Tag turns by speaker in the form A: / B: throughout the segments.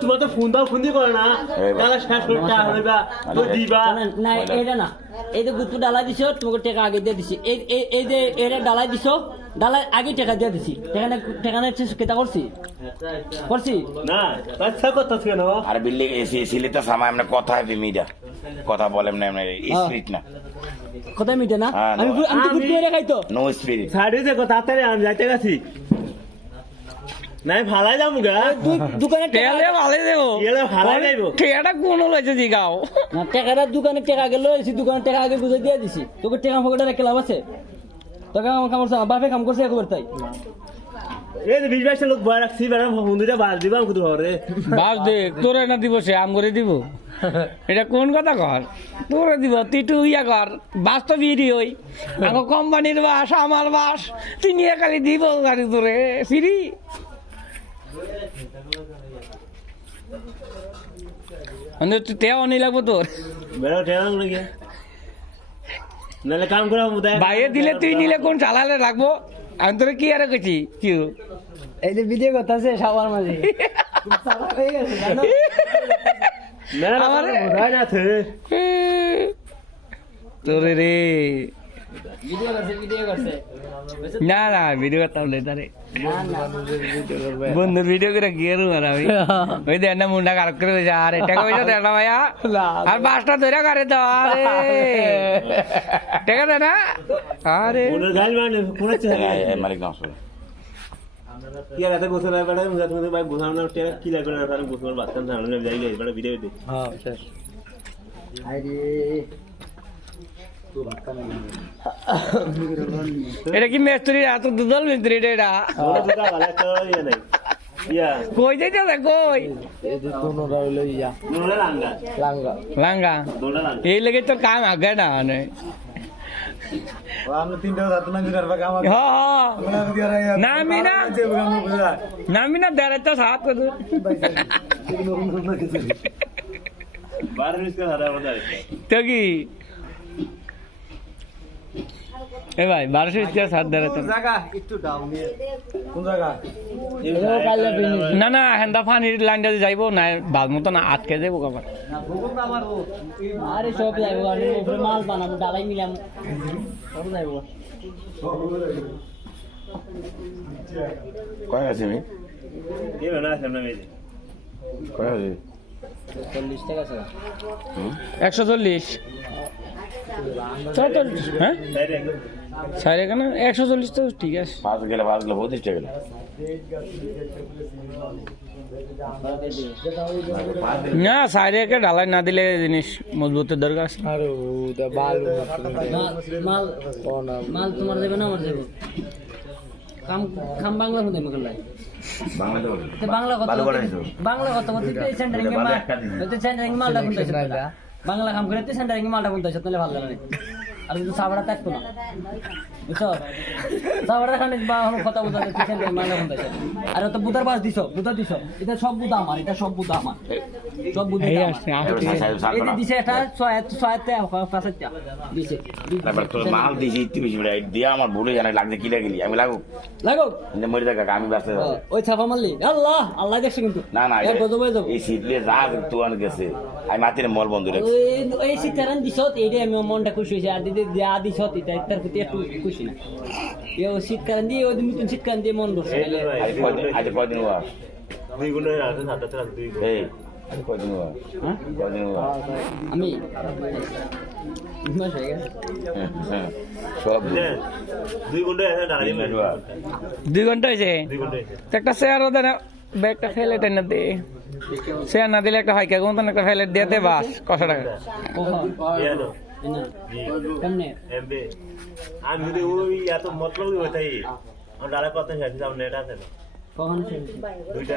A: তোমার তো ফোন দাও ফোন করে না।
B: এই বা-
A: তাহলে শেষ করতে হইবা তো দিবা।
C: না, না এটা না। এই যে গুতু ডালাই দিছো তোমাকে টাকা আগে দিয়ে দিছি। এই এই- এই যে এটা ডালাই দিছো ডালাই আগে টাকা দিয়ে দিছি। টাকা টাকা কেটা করছি? করছি?
A: না আচ্ছা কথা
B: আর এসি সামা এমনি কথা হয় মিডিয়া কথা বলে এমনি এমনি স্পিরিট না।
C: কোথায় মিটে না?
B: হ্যাঁ,
C: আমি আমি খাইতো
B: নো স্পিরিট
A: সাইডে দেখো তাড়াতাড়ি আমি যাইতে গেছি। নাই ভালাই যাব গা।
C: দোকানে
D: তেলে ভালে দেবো।
A: গেলে ভালাই যাইব
D: টেয়াটা কোন লইছে জিগাও
C: না টাকাটা দোকানে টাকা আগে লয়েছি দোকানে টাকা আগে বুঝে দিয়ে দিছি। তোকে টাকা ফোকটা রেখে লাভ আছে? তোকে আমার কাম করছে বাপে কাম করছে একবার তাই।
A: এই যে বিশ বাইশটা লোক বয় রাখছি বেড়া বন্ধুটা দিবা রে।
D: বাস দেখ তোরে না দিব সে আম করে দিব। এটা কোন কথা কর? তোরে দিব তুই টু ইয়া কর। বাস তো বিয়ে ওই। আমার কোম্পানির বাস আমার বাস। তুই নিয়ে খালি দিব গাড়ি তোরে। ফিরি? মানে তুই তেও নি লাগবো তোর।
A: বেড়া ঠেলাম নাকি নাহলে কাম করা
D: বাইরে দিলে তুই নিলে কোন চালালে রাখব আমি তোরে কি আর কেছি কি
C: এই যে ভিডিও কথা আছে সবার মাঝে।
A: বোঝায় না থে
D: তোরে রে। না না ভিডিও করতাম না তারে
C: না না
D: বন্ধুর ভিডিও করে গিয়েরু আর আমি। ওই দেন না মুন্ডা কারক করে বসে আরে টাকা পয়সা দেয় না ভাইয়া আর বাসটা ধরে করে দাও আরে। টাকা দেয় না? আরে।
A: ওনার গাল মানে কোন
B: মালিক নমস্কার
A: কি আর এত গোসল আর বেড়া মুজা তুমি ভাই গোসল না টেরা কি লাগবে না? তার গোসল বাচ্চা না আমরা যাই যাই বেড়া ভিডিও দে
D: এটা কি মেস্ত্রি এত দুদল মিস্ত্রি এটা। কই যাইতে কই?
A: লাঙ্গা।
D: এই লেগে তোর কাম আগে না মানে। নামি না। নামি না দেড়টা সাত করে
A: বারো মিনিট করে হারা আমাদের
D: তো কি? এ ভাই বারোশো ইতিহাস হাত দেড়টা
E: জায়গা একটু ডাউন কোন জায়গা?
D: না না হেন্দা পানির লাইনটা যাইব না বাল মতো না আটকে যাইব আবার
C: আরে সব যাইবো আর উপরে মাল বানাবো ডালাই মিলাম সব যাইবো।
B: কয় আছে কয়
C: চল্লিশ টাকা
D: একশো চল্লিশ। হ্যাঁ? সাড়ে কেন? একশো চল্লিশ তো ঠিক আছে।
B: পাঁচ গেলে পাঁচ গেলে টাকা গেলে।
D: না সাইডে একে ঢালাই না দিলে জিনিস মজবুতের দরকার আছে।
C: মাল মাল মাল তোমার দেবে না আমার দেবো। কাম খাম বাংলা
B: বাংলাতে বাংলা।
C: কথা। বাংলা কথা বলতে সেন্টারিং মাল সেন্টারিং আছে বাংলা কাম করে তুই সেন্টারিং মালটা বলতে তাহলে ভালো লাগে। আর সাবড়া থাকতো না বুঝছ? বা আমার কথা আর তো বাস দিছো দিছো। এটা সব এটা সব সব
D: এই
C: দিছে এটা দিছে
B: তারপর মাল দিছি দিয়া ভুলে জানে লাগছে কিলে গেলি? আমি লাগু
C: লাগো
B: কিন্তু মরে থাকা আমি ব্যস্ত যাব।
C: ওই ছাপা মারলি। আল্লাহ আল্লাহ দেখছে কিন্তু।
B: না না
C: এক গজব হয়ে যাব।
B: এই শীতলে যা তুয়ান গেছে আমি মাতিরে মল বন্ধ রেখেছি।
C: এই শিক্ষারান দিছত এইটাই আমি মনটা খুশি হয়েছে। আর দিদি যা দিছত এটা তার প্রতি একটু খুশি না এ ও দিয়ে ওই নতুন শীতকালীন দিয়ে মন বসে
B: আজ
A: দুই গুণ সাত দুই গুণ
C: হ্যাঁ? আমি হয়ে।
B: হ্যাঁ,
A: হ্যাঁ, দুই
D: ঘণ্টা হয়েছে একটা শেয়ারও দেয় না ব্যাগটা ফেলে টেনে দে শেয়ার না দিলে একটা হাইকা গুমতন একটা ফেলে দিয়ে দে বাস কশো টাকা
A: ইয়া? এমবে আমি যদি ওই এত মতলব হয়ে থাকি আমার ডালে কত শেষ যাও নেট আছে না দুইটা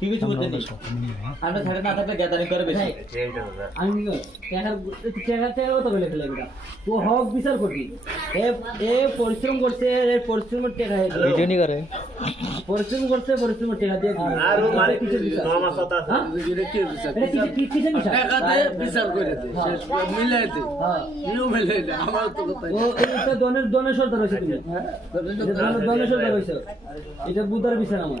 A: কি
C: কিছু করতে নেই আমরা ছাড়ে না থাকলে গ্যাদারিং করে বেশি। আমি কি করি? টাকার টাকা টাকা কত বলে ফেলে এটা ও হক বিচার করবি। এ এ পরিশ্রম করছে এ পরিশ্রমের টাকা ভিডিও করে। পরিশ্রম করছে পরিশ্রমের টাকা দিয়ে
A: আর ও মানে
C: এটা বিচার?
A: নর্মাল কথা আছে।
C: হ্যাঁ? এটা কিসের- কি- কিসের বিচার?
F: বিচার করে দে শেষ মিলাইতে
C: হ্যাঁ।
F: নিউ মিলাইতে আমার তো কথা
C: ও এটা দনের দনের হয়েছে তুমি। এটা দনের বুধার বিচার আমার।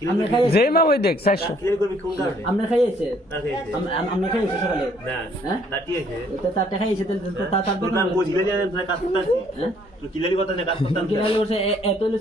D: যে মা ওই দেখ চারশো।
C: আমরা খাইয়েছে। আমরা খাইয়েছে সকালে।
A: না
C: হ্যাঁ?
A: নাটি আছে
C: এটা তার টাকা এসে তাহলে তা- তা- তার
A: তোর না কাজ করতে
C: হ্যাঁ?
A: কথা
C: এত হলো